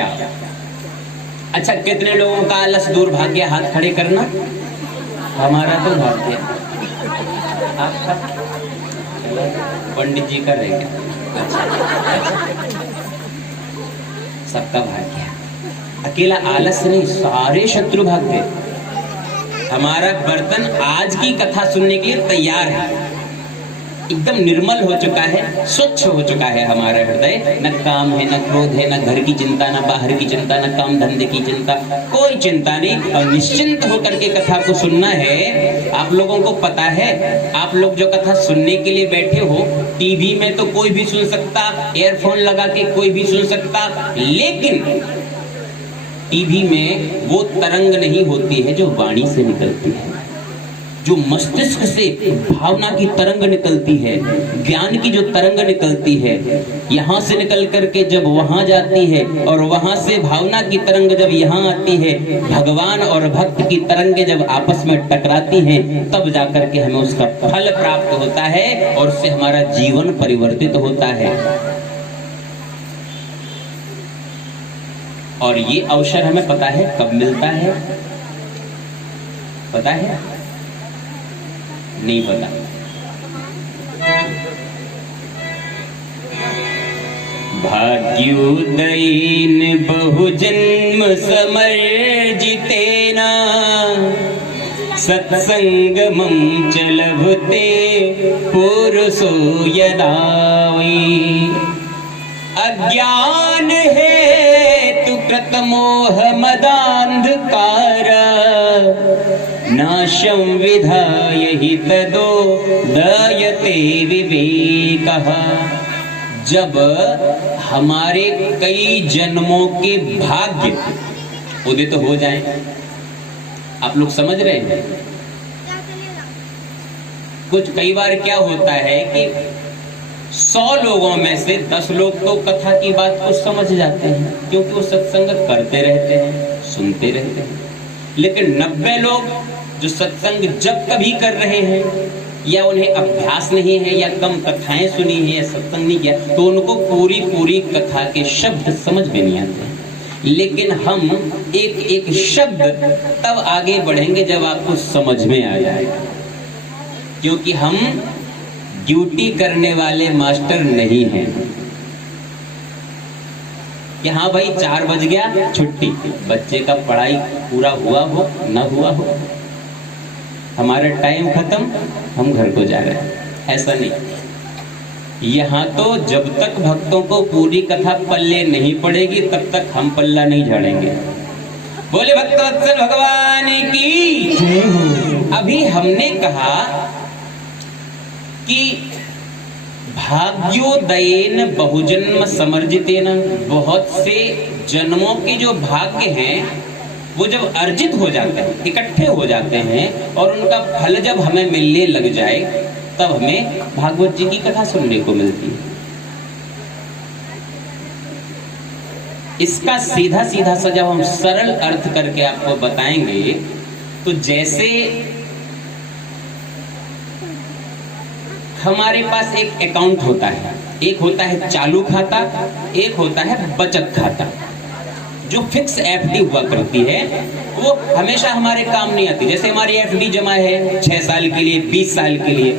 तपस्या। अच्छा, कितने लोगों का आलस दूर भाग गया? हाथ खड़े करना। हमारा तो भाग गया, आपका पंडित जी का रह गया। अच्छा, सबका भाग गया। अकेला आलस नहीं, सारे शत्रु भाग गए। हमारा बर्तन आज की कथा सुनने के लिए तैयार है, एकदम निर्मल हो चुका है, स्वच्छ हो चुका है हमारा हृदय। न काम है, न क्रोध है, न घर की चिंता, न बाहर की चिंता, न काम धंधे की चिंता, कोई चिंता नहीं। और निश्चिंत होकर के कथा को सुनना है। आप लोगों को पता है, आप लोग जो कथा सुनने के लिए बैठे हो, टीवी में तो कोई भी सुन सकता, एयरफोन लगा के कोई भी सुन सकता, लेकिन टीवी में वो तरंग नहीं होती है जो वाणी से निकलती है, जो मस्तिष्क से भावना की तरंग निकलती है, ज्ञान की जो तरंग निकलती है, यहाँ से निकल करके जब वहां जाती है, और वहां से भावना की तरंग जब यहाँ आती है, भगवान और भक्त की तरंगे जब आपस में टकराती हैं, तब जाकर के हमें उसका फल प्राप्त होता है और उससे हमारा जीवन परिवर्तित होता है। और ये अवसर हमें पता है कब मिलता है? पता है? नहीं पता। भाग्योदयेन बहुजन्म समर्जितेना सत्संगमं च लभते पुरुषो यदा वै। अज्ञान हेतु कृत मोह मदांधकार नाशं विधाय हि तदोदयते विवेकः। जब हमारे कई जन्मों के भाग्य उदित हो जाएं, आप लोग समझ रहे हैं? कुछ कई बार क्या होता है कि 100 लोगों में से 10 लोग तो कथा की बात को समझ जाते हैं, क्योंकि वो सत्संग करते रहते हैं, सुनते रहते हैं। लेकिन 90 लोग जो सत्संग जब कभी कर रहे हैं, या उन्हें अभ्यास नहीं है, या कम कथाएं सुनी है, या सत्संग नहीं किया, तो उनको पूरी कथा के शब्द समझ में नहीं आते हैं। लेकिन हम एक एक शब्द तब आगे बढ़ेंगे जब आपको समझ में आ जाएगा, क्योंकि हम ड्यूटी करने वाले मास्टर नहीं हैं कि हाँ भाई 4 बज गया छुट्टी, बच्चे का पढ़ाई पूरा हुआ हो न हुआ हो, हमारा टाइम खत्म, हम घर को जा रहे हैं। ऐसा नहीं। यहाँ तो जब तक भक्तों को पूरी कथा पल्ले नहीं पड़ेगी, तब तक हम पल्ला नहीं झाड़ेंगे। बोले भक्तवत्सल भगवान की। अभी हमने कहा कि भाग्योदयेन बहुजन्म समर्जितेन, बहुत से जन्मों के जो भाग्य हैं वो जब अर्जित हो जाते हैं, इकट्ठे हो जाते हैं, और उनका फल जब हमें मिलने लग जाए, तब हमें भागवत जी की कथा सुनने को मिलती है। इसका सीधा सीधा सा जब हम सरल अर्थ करके आपको बताएंगे, तो जैसे हमारे पास एक अकाउंट होता है, एक होता है चालू खाता, एक होता है बचत खाता, जो फिक्स एफडी हुआ करती है, वो हमेशा हमारे काम नहीं आती। जैसे हमारी एफडी जमा है 6 साल के लिए, 20 साल के लिए,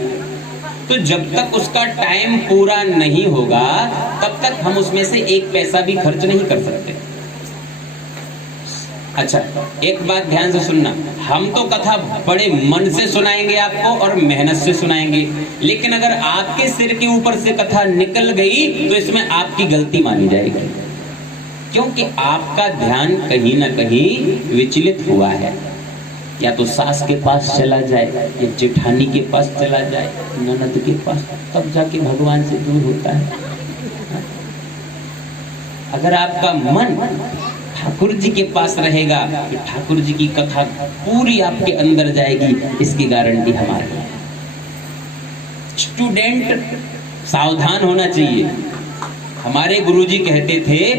तो जब तक उसका टाइम पूरा नहीं होगा, तब तक हम उसमें से एक पैसा भी खर्च नहीं कर सकते। अच्छा, एक बात ध्यान से सुनना, हम तो कथा बड़े मन से सुनाएंगे आपको और मेहनत से सुनाएंगे, लेकिन अगर आपके सिर के ऊपर से कथा निकल गई तो इसमें आपकी गलती मानी जाएगी, क्योंकि आपका ध्यान कहीं ना कहीं विचलित हुआ है। या तो सास के पास चला जाए, या जेठानी के पास चला जाए, ननद के पास, तब जाके भगवान से दूर होता है। अगर आपका मन ठाकुर जी के पास रहेगा, तो ठाकुर जी की कथा पूरी आपके अंदर जाएगी, इसकी गारंटी हमारी है। स्टूडेंट सावधान होना चाहिए। हमारे गुरुजी कहते थे,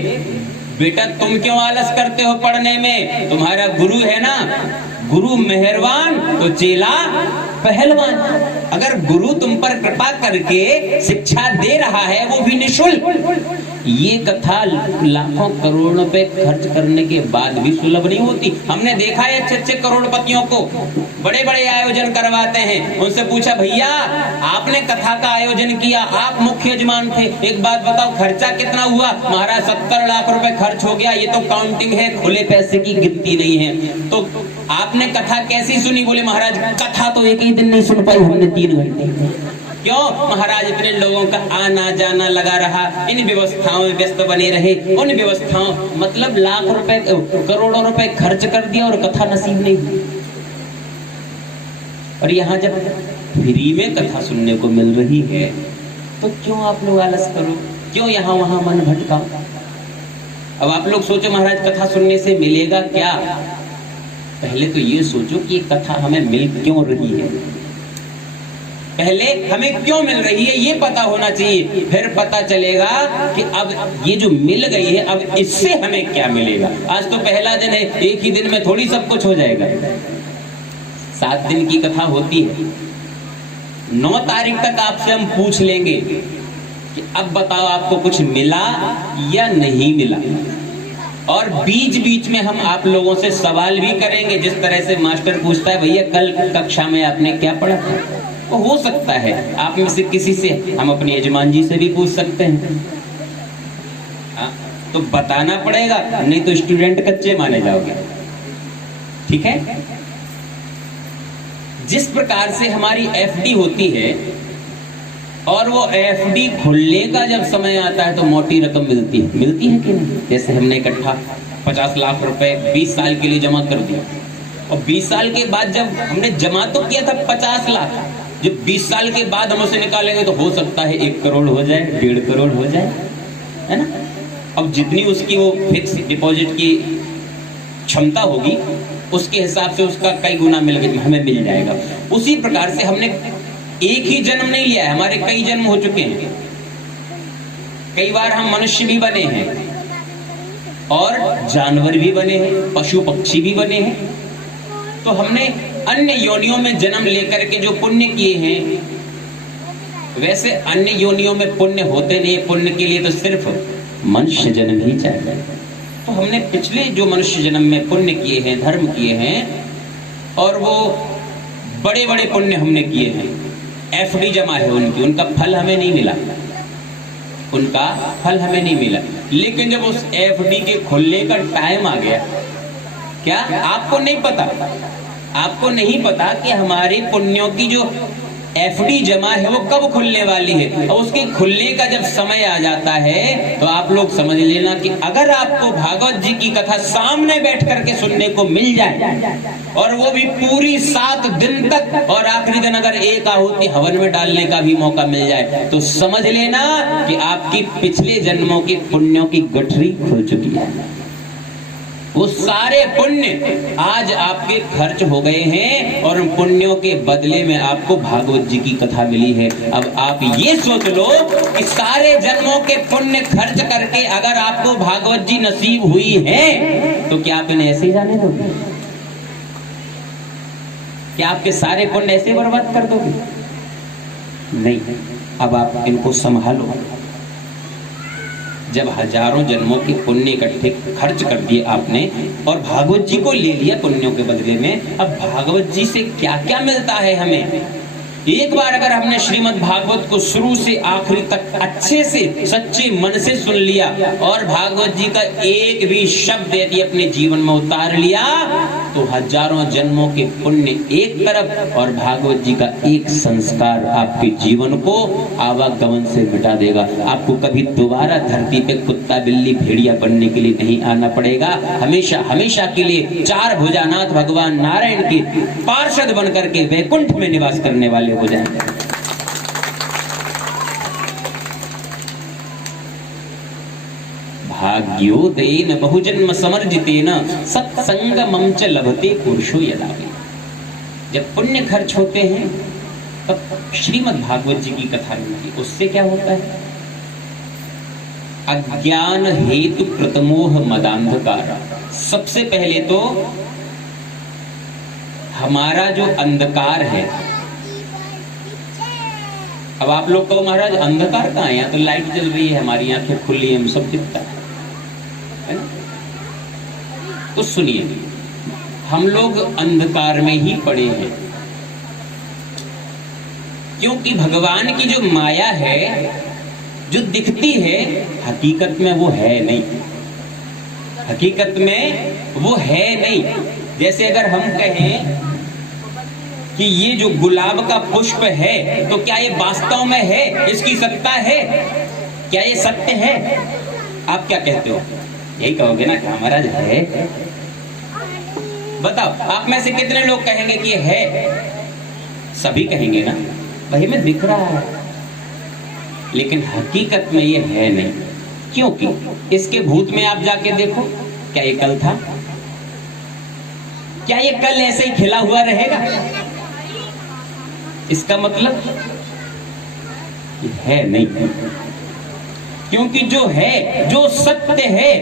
बेटा तुम क्यों आलस करते हो पढ़ने में, तुम्हारा गुरु है ना, गुरु मेहरबान तो चेला पहलवान। अगर गुरु तुम पर कृपा करके शिक्षा दे रहा है, वो भी निःशुल्क, ये कथा लाखों करोड़ों पे खर्च करने के बाद भी सुलभ नहीं होती। हमने देखा है अच्छे अच्छे करोड़पतियों को बड़े बड़े आयोजन करवाते हैं, उनसे पूछा भैया आपने कथा का आयोजन किया, आप मुख्य यजमान थे, एक बात बताओ खर्चा कितना हुआ? महाराज 70 लाख रुपए खर्च हो गया, ये तो काउंटिंग है, खुले पैसे की गिनती नहीं है। तो आपने कथा कैसी सुनी? बोले महाराज कथा तो एक ही दिन नहीं सुन पाई हमने, 3 घंटे। क्यों? महाराज इतने लोगों का आना जाना लगा रहा, इन व्यवस्थाओं में व्यस्त बने रहे, उन व्यवस्थाओं मतलब लाख रुपए करोड़ों रुपए खर्च कर दिया और कथा नसीब नहीं हुई। और यहाँ जब फ्री में कथा सुनने को मिल रही है तो क्यों आप लोग आलस करो, क्यों यहाँ वहां मन भटकाओ? अब आप लोग सोचो महाराज कथा सुनने से मिलेगा क्या? पहले तो ये सोचो कि ये कथा हमें मिल क्यों रही है, पहले हमें क्यों मिल रही है ये पता होना चाहिए, फिर पता चलेगा कि अब ये जो मिल गई है अब इससे हमें क्या मिलेगा। आज तो पहला दिन है, एक ही दिन में थोड़ी सब कुछ हो जाएगा। 7 दिन की कथा होती है। 9 तारीख तक आपसे हम पूछ लेंगे कि अब बताओ आपको कुछ मिला या नहीं मिला, और बीच बीच में हम आप लोगों से सवाल भी करेंगे। जिस तरह से मास्टर पूछता है भैया कल कक्षा में आपने क्या पढ़ा था, तो हो सकता है आप में से किसी से, हम अपने यजमान जी से भी पूछ सकते हैं। तो बताना पड़ेगा, नहीं तो स्टूडेंट कच्चे माने जाओगे। ठीक है? जिस प्रकार से हमारी एफडी होती है और वो एफडी खुलने का जब समय आता है तो मोटी रकम मिलती है कि नहीं? जैसे हमने इकट्ठा 50 लाख रुपए 20 साल के लिए जमा कर दिया, और 20 साल के बाद जब हमने जमा तो किया था 50 लाख, जब 20 साल के बाद हम उसे निकालेंगे तो हो सकता है 1 करोड़ हो जाए, 1.5 करोड़ हो जाए, है ना? अब जितनी उसकी वो फिक्स डिपॉजिट की क्षमता होगी उसके हिसाब से उसका कई गुना हमें मिल जाएगा। उसी प्रकार से हमने एक ही जन्म नहीं लिया है, हमारे कई जन्म हो चुके हैं। कई बार हम मनुष्य भी बने हैं और जानवर भी बने हैं, पशु पक्षी भी बने हैं। तो हमने अन्य योनियों में जन्म लेकर के जो पुण्य किए हैं, वैसे अन्य योनियों में पुण्य होते नहीं। पुण्य के लिए तो सिर्फ मनुष्य जन्म ही चाहिए। तो हमने पिछले जो मनुष्य जन्म में पुण्य किए हैं, धर्म किए हैं, और वो बड़े बड़े पुण्य हमने किए हैं, एफडी जमा है उनकी, उनका फल हमें नहीं मिला, उनका फल हमें नहीं मिला। लेकिन जब उस एफडी के खुलने का टाइम आ गया, क्या आपको नहीं पता कि हमारे पुण्यों की जो एफडी जमा है वो कब खुलने वाली है? और उसके खुलने का जब समय आ जाता है तो आप लोग समझ लेना कि अगर आपको भागवत जी की कथा सामने बैठ करके सुनने को मिल जाए, और वो भी पूरी 7 दिन तक, और आखिरी दिन अगर एक आहुति हवन में डालने का भी मौका मिल जाए, तो समझ लेना कि आपकी पिछले जन्मों की पुण्यों की गठरी खुल चुकी है। वो सारे पुण्य आज आपके खर्च हो गए हैं, और उन पुण्यों के बदले में आपको भागवत जी की कथा मिली है। अब आप ये सोच लो कि सारे जन्मों के पुण्य खर्च करके अगर आपको भागवत जी नसीब हुई है तो क्या आप इन्हें ऐसे ही जाने दोगे? क्या आपके सारे पुण्य ऐसे बर्बाद कर दोगे? नहीं, अब आप इनको संभालो। जब हजारों जन्मों के पुण्य इकट्ठे खर्च कर दिए आपने और भागवत जी को ले लिया पुण्यों के बदले में, अब भागवत जी से क्या क्या मिलता है हमें? एक बार अगर हमने श्रीमद् भागवत को शुरू से आखिरी तक अच्छे से सच्चे मन से सुन लिया और भागवत जी का एक भी शब्द यदि अपने जीवन में उतार लिया, तो हजारों जन्मों के पुण्य एक तरफ और भागवत जी का एक संस्कार आपके जीवन को आवागमन से मिटा देगा। आपको कभी दोबारा धरती पे कुत्ता बिल्ली भेड़िया बनने के लिए नहीं आना पड़ेगा। हमेशा हमेशा के लिए 4 भुजानाथ भगवान नारायण के पार्षद बनकर के वैकुंठ में निवास करने वाले हो जाएंगे। भाग्योदयेन बहुजन्म समर्जितेन सत्संगमं च लभते पुरुषो यदा। जब पुण्य खर्च होते हैं तब श्रीमद् भागवत जी की कथा मिलती, उससे क्या होता है? अज्ञान हेतु प्रतमोह मदांधकार। सबसे पहले तो हमारा जो अंधकार है अब आप लोग कहो महाराज अंधकार कहाँ है, यहाँ तो लाइट जल रही है, हमारी आंखें खुली है, सब दिखता है ना? तो सुनिए, हम लोग अंधकार में ही पड़े हैं, क्योंकि भगवान की जो माया है, जो दिखती है, हकीकत में वो है नहीं, हकीकत में वो है नहीं। जैसे अगर हम कहें कि ये जो गुलाब का पुष्प है, तो क्या ये वास्तव में है, इसकी सत्ता है, क्या ये सत्य है? आप क्या कहते हो? यही कहोगे ना कि महाराज है। बताओ, आप में से कितने लोग कहेंगे कि ये है? सभी कहेंगे ना, वही में दिख रहा है, लेकिन हकीकत में ये है नहीं। क्योंकि इसके भूत में आप जाके देखो, क्या ये कल था? क्या ये कल ऐसे ही खिला हुआ रहेगा? इसका मतलब ये है नहीं, क्योंकि जो है, जो सत्य है,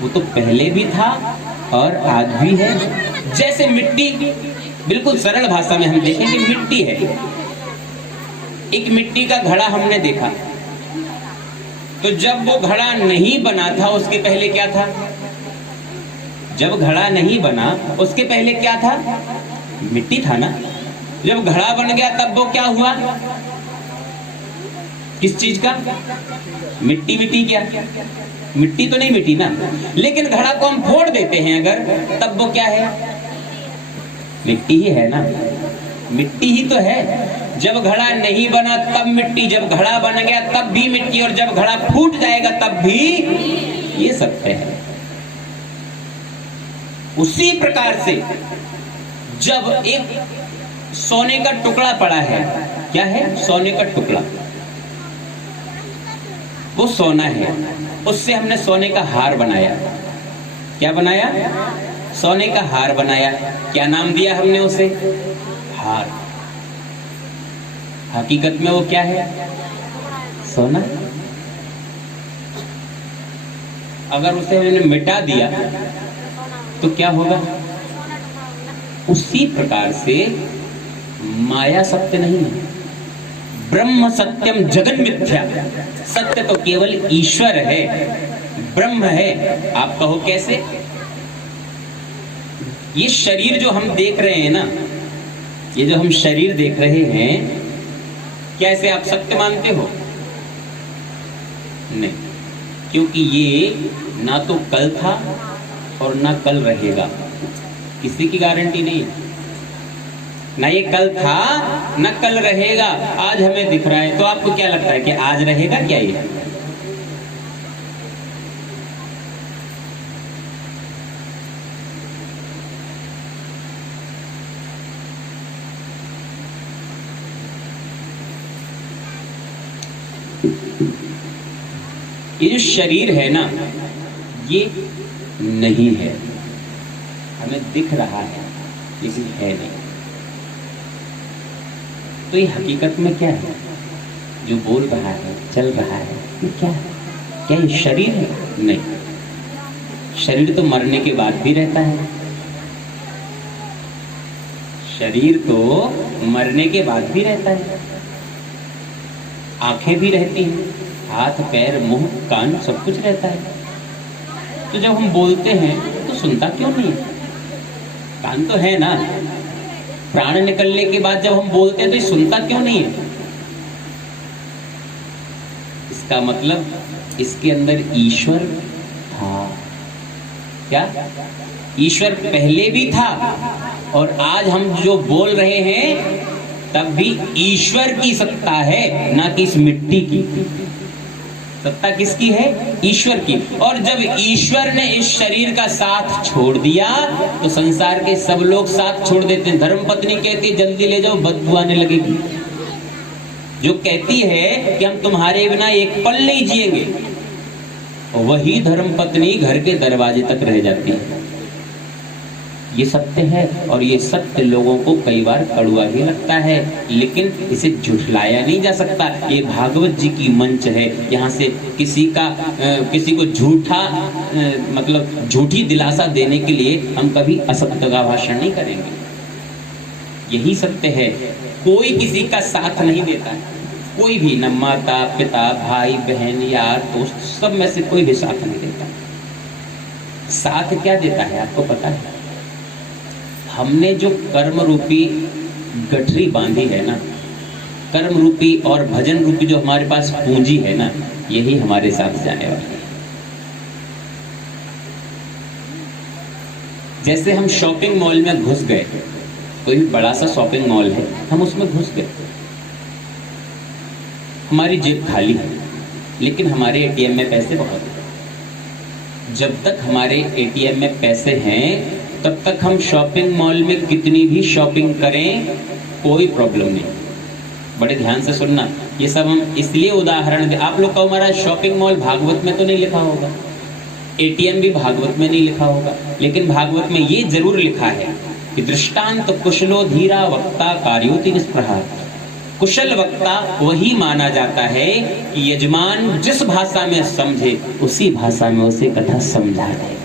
वो तो पहले भी था और आज भी है। जैसे मिट्टी, बिल्कुल सरल भाषा में हम देखें कि मिट्टी है, एक मिट्टी का घड़ा हमने देखा, तो जब वो घड़ा नहीं बना था उसके पहले क्या था? जब घड़ा नहीं बना उसके पहले क्या था? मिट्टी था ना। जब घड़ा बन गया तब वो क्या हुआ? किस चीज का? मिट्टी। मिट्टी क्या? मिट्टी तो नहीं मिट्टी ना, लेकिन घड़ा को हम फोड़ देते हैं अगर, तब वो क्या है? मिट्टी ही है ना, मिट्टी ही तो है। जब घड़ा नहीं बना तब मिट्टी, जब घड़ा बन गया तब भी मिट्टी, और जब घड़ा फूट जाएगा तब भी ये सत्य है। उसी प्रकार से जब एक सोने का टुकड़ा पड़ा है, क्या है? सोने का टुकड़ा, वो सोना है, उससे हमने सोने का हार बनाया। क्या बनाया? सोने का हार बनाया। क्या नाम दिया हमने उसे? हार। हकीकत में वो क्या है? सोना। अगर उसे हमने मिटा दिया तो क्या होगा? उसी प्रकार से माया सत्य नहीं है। ब्रह्म सत्यम जगन मिथ्या। सत्य तो केवल ईश्वर है, ब्रह्म है। आप कहो कैसे? ये शरीर जो हम देख रहे हैं ना, ये जो हम शरीर देख रहे हैं, क्या इसे आप सत्य मानते हो? नहीं, क्योंकि ये ना तो कल था और ना कल रहेगा। किसी की गारंटी नहीं, ना ये कल था ना कल रहेगा। आज हमें दिख रहा है, तो आपको क्या लगता है कि आज रहेगा क्या ये? ये जो शरीर है ना, ये नहीं है, हमें दिख रहा है लेकिन है नहीं। तो ये हकीकत में क्या है? जो बोल रहा है, चल रहा है, ये क्या है? क्या ये शरीर है? नहीं, शरीर तो मरने के बाद भी रहता है। शरीर तो मरने के बाद भी रहता है। आंखें भी रहती हैं, हाथ पैर मुंह कान सब कुछ रहता है। तो जब हम बोलते हैं तो सुनता क्यों नहीं? कान तो है ना। प्राण निकलने के बाद जब हम बोलते हैं तो ये सुनता क्यों नहीं है? इसका मतलब इसके अंदर ईश्वर था। क्या? ईश्वर पहले भी था, और आज हम जो बोल रहे हैं तब भी ईश्वर की सत्ता है, ना कि इस मिट्टी की। सत्ता किसकी है? ईश्वर की। और जब ईश्वर ने इस शरीर का साथ छोड़ दिया तो संसार के सब लोग साथ छोड़ देते हैं। धर्मपत्नी कहती है जल्दी ले जाओ, बदबू आने लगेगी। जो कहती है कि हम तुम्हारे बिना एक पल नहीं जिएंगे, वही धर्मपत्नी घर के दरवाजे तक रह जाती है। ये सत्य है, और ये सत्य लोगों को कई बार कड़वा भी लगता है, लेकिन इसे झुठलाया नहीं जा सकता। ये भागवत जी की मंच है, यहाँ से किसी को झूठा मतलब झूठी दिलासा देने के लिए हम कभी असत्य का भाषण नहीं करेंगे। यही सत्य है, कोई किसी का साथ नहीं देता है, कोई भी, न माता पिता भाई बहन यार दोस्त, सब में से कोई भी साथ नहीं देता। साथ क्या देता है आपको पता है? हमने जो कर्म रूपी गठरी बांधी है ना, कर्म रूपी और भजन रूपी जो हमारे पास पूंजी है ना, यही हमारे साथ जाने वाली है। जैसे हम शॉपिंग मॉल में घुस गए, कोई बड़ा सा शॉपिंग मॉल है, हम उसमें घुस गए, हमारी जेब खाली है लेकिन हमारे एटीएम में पैसे बहुत हैं। जब तक हमारे एटीएम में पैसे हैं तब तक हम शॉपिंग मॉल में कितनी भी शॉपिंग करें कोई प्रॉब्लम नहीं। बड़े ध्यान से सुनना, ये सब हम इसलिए उदाहरण दे, आप लोग को हमारा शॉपिंग मॉल भागवत में तो नहीं लिखा होगा, एटीएम भी भागवत में नहीं लिखा होगा, लेकिन भागवत में ये जरूर लिखा है कि दृष्टांत कुशलो धीरा वक्ता कार्योति निष्प्रहा। कुशल वक्ता वही माना जाता है कि यजमान जिस भाषा में समझे उसी भाषा में उसे कथा समझा दे,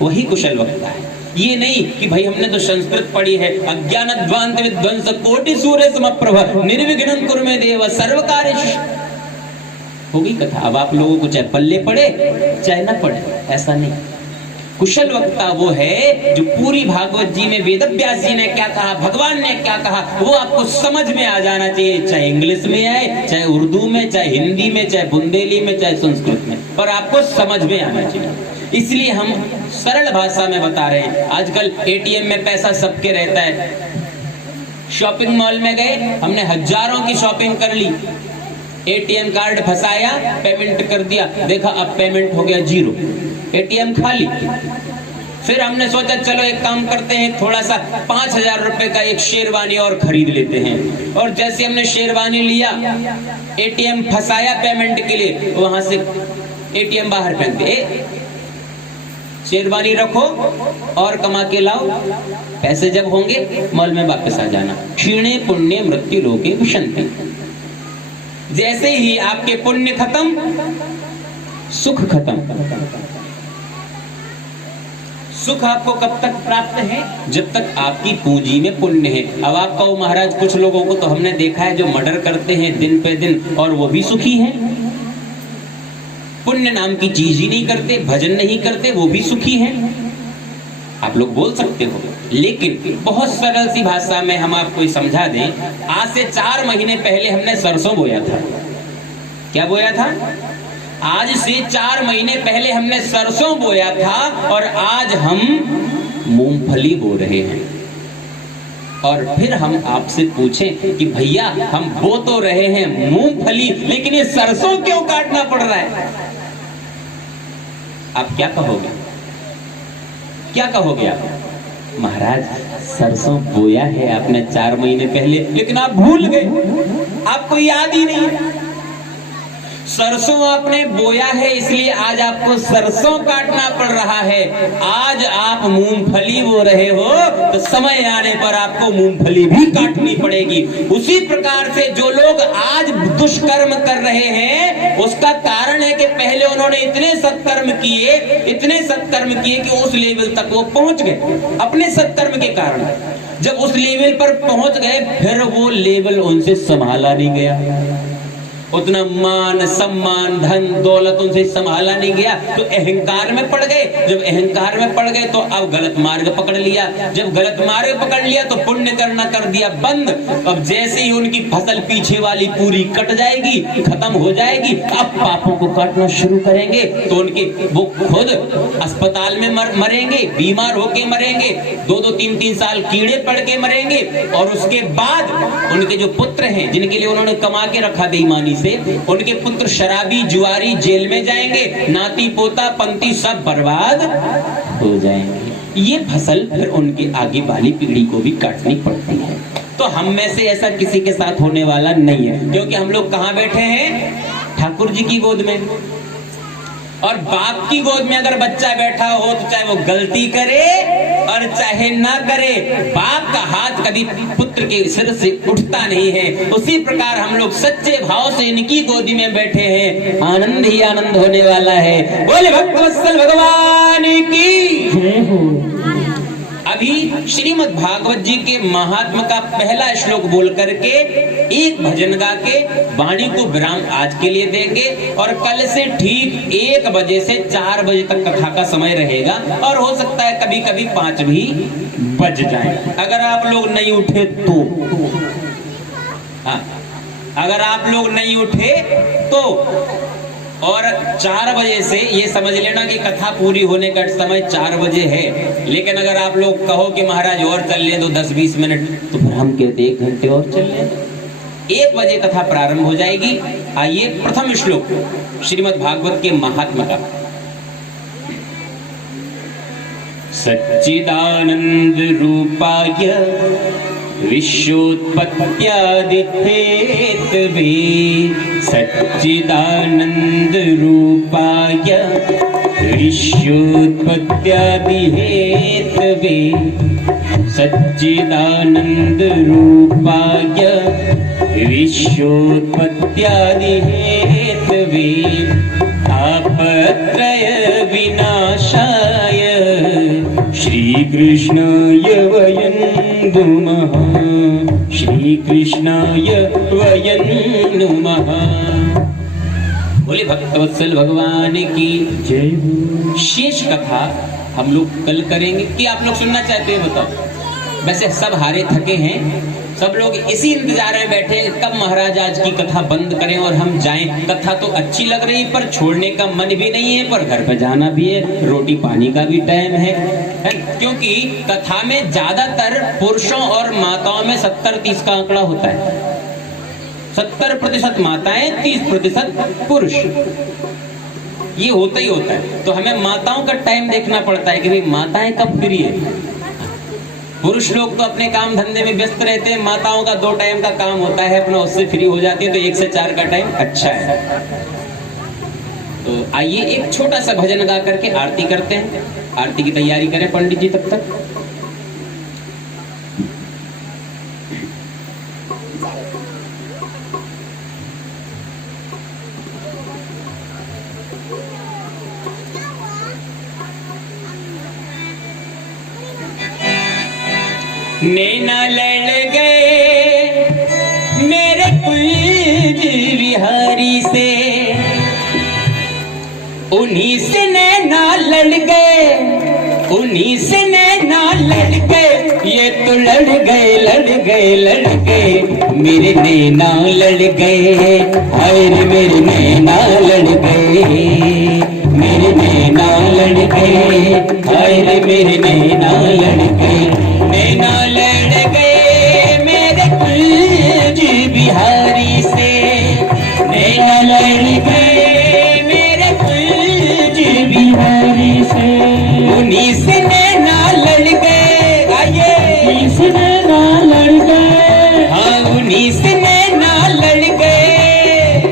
वही कुशल वक्ता है। ये नहीं कि भाई हमने तो संस्कृत पढ़ी है, अज्ञानध्वांत विध्वंस कोटि सूर्य समप्रभ निर्विघ्नं कुरु मे देव सर्वकार्येषु, होगी कथा। अब आप लोगों को चाहे पल्ले पड़े चाहे न पड़े, ऐसा नहीं। कुशल वक्ता वो है जो पूरी भागवत जी में वेद व्यास जी ने क्या कहा, भगवान ने क्या कहा, वो आपको समझ में आ जाना चाहिए, चाहे इंग्लिश में आए, चाहे उर्दू में, चाहे हिंदी में, चाहे बुंदेली में, चाहे संस्कृत में, पर आपको समझ में आना चाहिए। इसलिए हम सरल भाषा में बता रहे हैं। आजकल एटीएम में पैसा सबके रहता है, शॉपिंग मॉल में गए, हमने हजारों की शॉपिंग कर ली, एटीएम कार्ड फंसाया, पेमेंट कर दिया, देखा अब पेमेंट हो गया 0, एटीएम खाली। फिर हमने सोचा चलो एक काम करते हैं, थोड़ा सा 5000 रुपए का एक शेरवानी और खरीद लेते हैं, और जैसे हमने शेरवानी लिया, एटीएम फंसाया पेमेंट के लिए, वहां से एटीएम बाहर फेंक दिए, शेरवानी रखो और कमा के लाओ, पैसे जब होंगे मॉल में वापस आ जाना। क्षीणे पुण्य मृत्यु लोके विशन्ति। जैसे ही आपके पुण्य खत्म, सुख खत्म। सुख आपको कब तक प्राप्त है? जब तक आपकी पूंजी में पुण्य है। अब आप कहो महाराज कुछ लोगों को तो हमने देखा है जो मर्डर करते हैं दिन पे दिन और वो भी सुखी हैं, पुण्य नाम की चीज ही नहीं करते, भजन नहीं करते, वो भी सुखी हैं। आप लोग बोल सकते हो, लेकिन बहुत सरल सी भाषा में हम आपको समझा दें। आज से 4 महीने पहले हमने सरसों बोया था। क्या बोया था? आज से 4 महीने पहले हमने सरसों बोया था और आज हम मूंगफली बो रहे हैं। और फिर हम आपसे पूछें कि भैया हम बो तो रहे हैं मूंगफली, लेकिन ये सरसों क्यों काटना पड़ रहा है? आप क्या कहोगे? क्या कहोगे आप? महाराज सरसों बोया है आपने 4 महीने पहले, लेकिन आप भूल गए, आपको याद ही नहीं है। सरसों आपने बोया है इसलिए आज आपको सरसों काटना पड़ रहा है। आज आप मूंगफली बो रहे हो तो समय आने पर आपको मूंगफली भी काटनी पड़ेगी। उसी प्रकार से जो लोग आज दुष्कर्म कर रहे हैं, उसका कारण है कि पहले उन्होंने इतने सत्कर्म किए कि उस लेवल तक वो पहुंच गए अपने सत्कर्म के कारण। जब उस लेवल पर पहुंच गए, फिर वो लेवल उनसे संभाला नहीं गया, उतना मान सम्मान धन दौलत उनसे संभाला नहीं गया, तो अहंकार में पड़ गए। जब अहंकार में पड़ गए तो अब गलत मार्ग पकड़ लिया। जब गलत मार्ग पकड़ लिया तो पुण्य करना कर दिया बंद। अब जैसे ही उनकी फसल पीछे वाली पूरी कट जाएगी, खत्म हो जाएगी, अब पापों को काटना शुरू करेंगे तो उनके वो खुद अस्पताल में मरेंगे, बीमार होके मरेंगे, 2-2 3-3 साल कीड़े पड़ के मरेंगे। और उसके बाद उनके जो पुत्र हैं, जिनके लिए उन्होंने कमा के रखा बेईमानी से, उनके पुत्र शराबी जुआरी जेल में जाएंगे, नाती पोता पंती सब बर्बाद हो जाएंगे। ये फसल फिर उनके आगे वाली पीढ़ी को भी काटनी पड़ती है। तो हम में से ऐसा किसी के साथ होने वाला नहीं है, क्योंकि हम लोग कहां बैठे हैं? ठाकुर जी की गोद में। और बाप की गोद में अगर बच्चा बैठा हो तो चाहे वो गलती करे और चाहे ना करे, बाप का हाथ कभी पुत्र के सिर से उठता नहीं है। उसी प्रकार हम लोग सच्चे भाव से इनकी गोदी में बैठे हैं, आनंद ही आनंद होने वाला है। बोले भक्तवत्सल भगवान की। अब ही श्रीमद् भागवत जी के महात्मा का पहला श्लोक बोल करके एक भजन गा के वाणी को विराम आज के लिए देंगे और कल से ठीक 1 बजे से 4 बजे तक कथा का समय रहेगा और हो सकता है कभी कभी 5 भी बज जाए। अगर आप लोग नहीं उठे तो हाँ, अगर आप लोग नहीं उठे तो और 4 बजे से ये समझ लेना कि कथा पूरी होने का समय 4 बजे है। लेकिन अगर आप लोग कहो कि महाराज और चल ले तो 10-20 मिनट, तो फिर हम कहते 1 घंटे और चल ले। 1 बजे कथा प्रारंभ हो जाएगी। आइए प्रथम श्लोक श्रीमद् भागवत के महात्मा का। सच्चिदानंद रूपाय विश्वोत्पत्त्यादि हेतवे, सच्चिदानंद रूपाय विश्वोत्पत्त्यादि हेतवे, सच्चिदानंद रूपाय विश्वोत्पत्त्यादि हेतवे, तापत्रय विनाशाय श्री कृष्णाय वयं नुमः, श्री कृष्णाय वयं नुमः। बोले भक्तवत्सल भगवान की जय। शेष कथा हम लोग कल करेंगे कि आप लोग सुनना चाहते हैं बताओ? वैसे सब हारे थके हैं, सब लोग इसी इंतजार में बैठे कब महाराज आज की कथा बंद करें और हम जाएं। कथा तो अच्छी लग रही पर छोड़ने का मन भी नहीं है, पर घर पे जाना भी है, रोटी पानी का भी टाइम है? क्योंकि कथा में ज्यादातर पुरुषों और माताओं में 70-30 का आंकड़ा होता है। 70% माताएं, 30% पुरुष, ये होता ही होता है। तो हमें माताओं का टाइम देखना पड़ता है कि भाई माताएं कब फ्री है। पुरुष लोग तो अपने काम धंधे में व्यस्त रहते हैं, माताओं का 2 टाइम का काम होता है अपना, उससे फ्री हो जाती है, तो 1 से 4 का टाइम अच्छा है। तो आइए एक छोटा सा भजन गा करके आरती करते हैं। आरती की तैयारी करें पंडित जी तब तक। नैना लड़ गए मेरे कुंज विहारी से, उन्हीं से नैना लड़ गए, उन्हीं से नैना लड़ गए, ये तो लड़ गए लड़ गए लड़ गए मेरे नैना लड़ गए, हाय रे मेरे नैना लड़ गए, मेरे नैना लड़ गए, हाय रे मेरे नैना लड़ गए। नैना लड़ गए मेरे कुंज बिहारी से, नैना लड़ गए मेरे कुंज बिहारी से, उन्हीं से नैना लड़ गए, आइए उन्हीं से नैना लड़ गए, हाँ उन्हीं से नैना लड़ गए,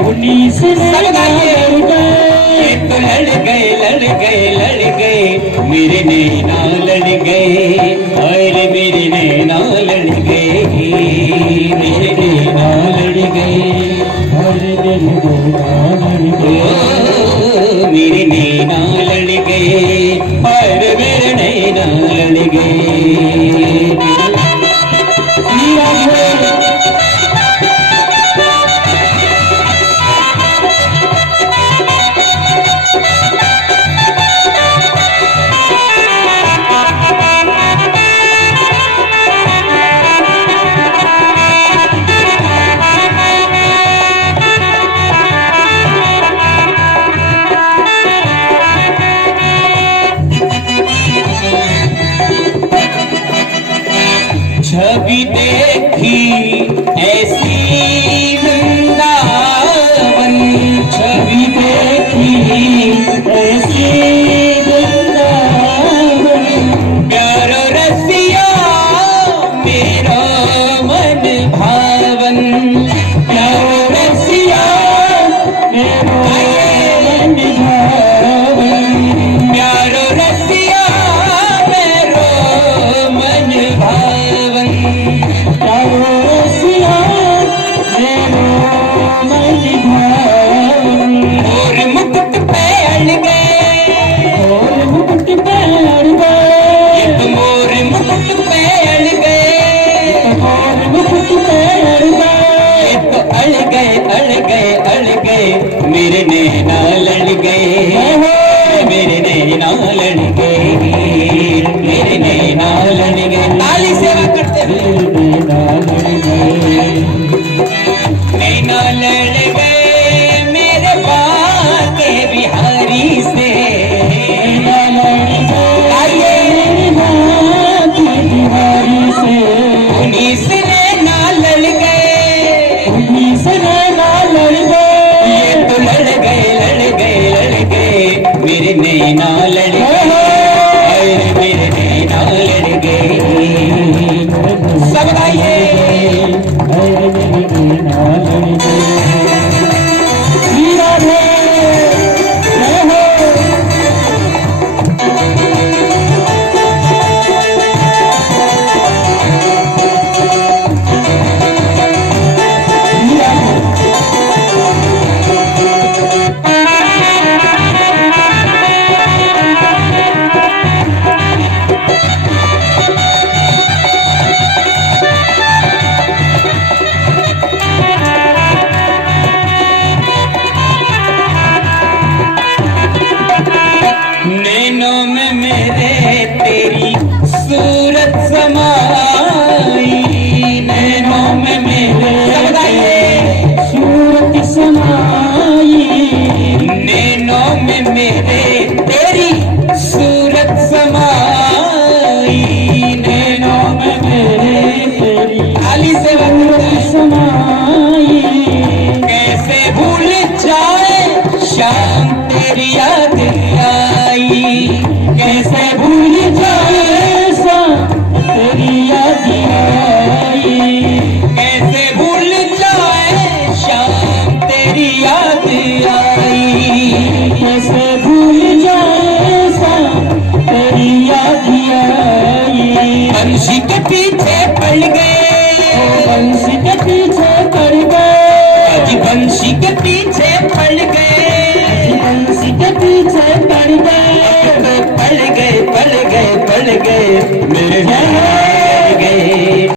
उन्हीं से नैना लड़ गए, तो लड़ गए लड़ गए लड़ गए मेरे नैना लड़ गए, और मेरे नैना लड़ गए, मेरे नैना लड़ गए, और मेरे नैना लड़ गए, मेरे नैना लड़ गए, और मेरे नैना लड़ गए। छवि देखी ऐसी वृंदावन, छवि देखी ऐसी वृंदावन, प्यारो रसिया मेरा मन भावन, प्यारो रसिया मेरा मन भावन, प्यारो रसिया मेरा मन भावन, प्यारो रसिया मेरे नैना लड़ गए, मेरे नैना लड़ गए। ताली सेवा करते हुए नैना लड़ गए मेरे बाके बिहारी से। उन्हीं से नैना लड़ गए, उन्हीं से नैना लड़ गए। ये तो लड़ गए मेरे नैना लड़ गए, मेरे नैना लड़ गए। सब गाइए। नैनों में मेरे तेरी सूरत समाई, नैनों में मेरे सूरत समाई। नैनों में मेरे तेरी सूरत समाई, नैनों में मेरे तेरी खाली से समाई। कैसे भूल जाए शाम तेरी याद आई, कैसे भूल जाए शाम तेरी याद आई। कैसे भूल जाए शाम तेरी याद आई, कैसे भूल जाए शाम तेरी याद आई। बंशी के पीछे पड़ गए, बंशी के पीछे पड़ गए, बंशी के पीछे